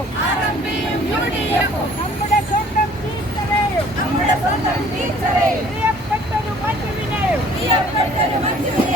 എഫും നമ്മുടെ സ്വന്തം ടീച്ചറേയും പ്രിയപ്പെട്ടൊരു മഞ്ജുവിനെയും പ്രിയപ്പെട്ടൊരു മഞ്ജുവിനെ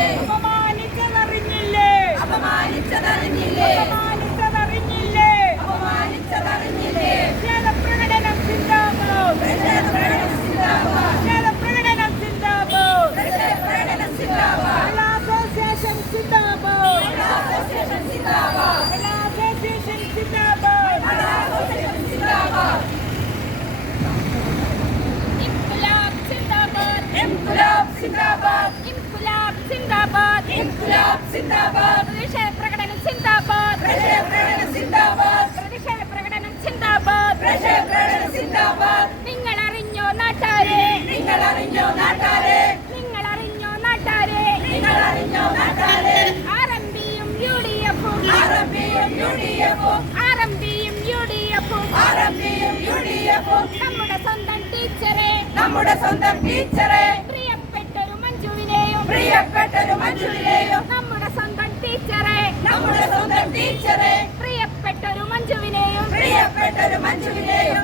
സിന്ദാബാദ് ഇൻകുലാബ് സിന്ദാബാദ് ഇൻകുലാബ് സിന്ദാബാദ് പ്രതിഷേധ പ്രകടനം സിന്ദാബാദ് പ്രകടനം സിന്ദാബാദ് പ്രതിഷേധ പ്രകടനം സിന്ദാബാദ് പ്രകടനം സിന്ദാബാദ് നിങ്ങൾ അറിഞ്ഞോ നാട്ടാരെ? നിങ്ങൾ അറിഞ്ഞോ നാട്ടാരെ? നിങ്ങൾ അറിഞ്ഞോ നാട്ടാരെ നിങ്ങൾ അറിഞ്ഞോ നാട്ടാരെ ആർ എം പിയും യു ഡി എഫും ആർ എം പിയും യു ഡി എഫും ആർഎംപിയും യുഡിഎഫും നമ്മുടെ സ്വന്തം ടീച്ചറെ. നമ്മുടെ സ്വന്തം ടീച്ചറെ. നമ്മുടെ സ്വന്തം ടീച്ചറെ നമ്മുടെ സ്വന്തം ടീച്ചറെ. പ്രിയപ്പെട്ടൊരു മഞ്ജുവിനെയും പ്രിയപ്പെട്ടൊരു മഞ്ജുവിനെയും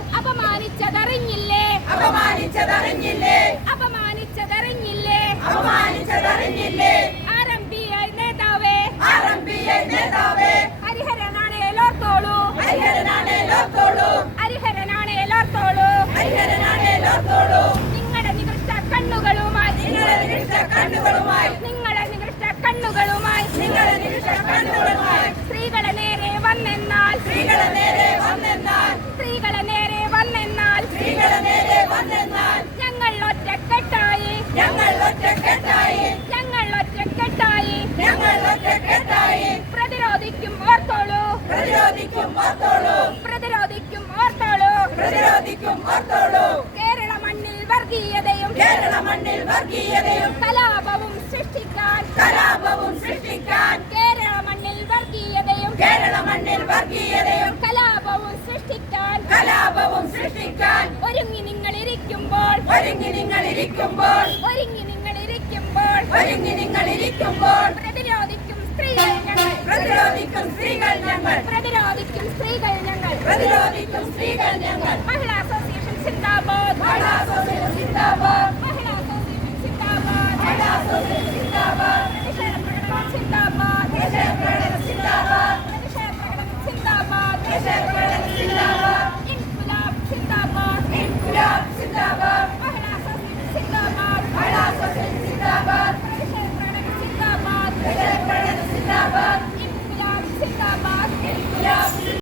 വർഗീയതയും കലാപവും സൃഷ്ടിക്കാൻ കലാപവും സൃഷ്ടിക്കാൻ കേരള മണ്ണിൽ വർഗീയതയും കേരള മണ്ണിൽ വർഗീയതയും കലാപവും സൃഷ്ടിക്കാൻ കലാപവും സൃഷ്ടിക്കാൻ ഒരുങ്ങി നിങ്ങൾ ഇരിക്കുമ്പോൾ ഒരുങ്ങി നിങ്ങൾ ഇരിക്കുമ്പോൾ ഒരുങ്ങി നിങ്ങൾ ഇരിക്കുമ്പോൾ ഒരുങ്ങി നിങ്ങൾ ഇരിക്കുമ്പോൾ പ്രതിരോധിക്കും സ്ത്രീകൾ ഞങ്ങൾ പ്രതിരോധിക്കും സ്ത്രീകൾ ഞങ്ങൾ പ്രതിരോധിക്കും സ്ത്രീകൾ ഞങ്ങൾ പ്രതിരോധിക്കും സ്ത്രീകൾ ഞങ്ങൾ മഹിളാ അസോസിയേഷൻ സിന്ദാബാദ് മഹിളാ അസോസിയേഷൻ സിന്ദാബാദ്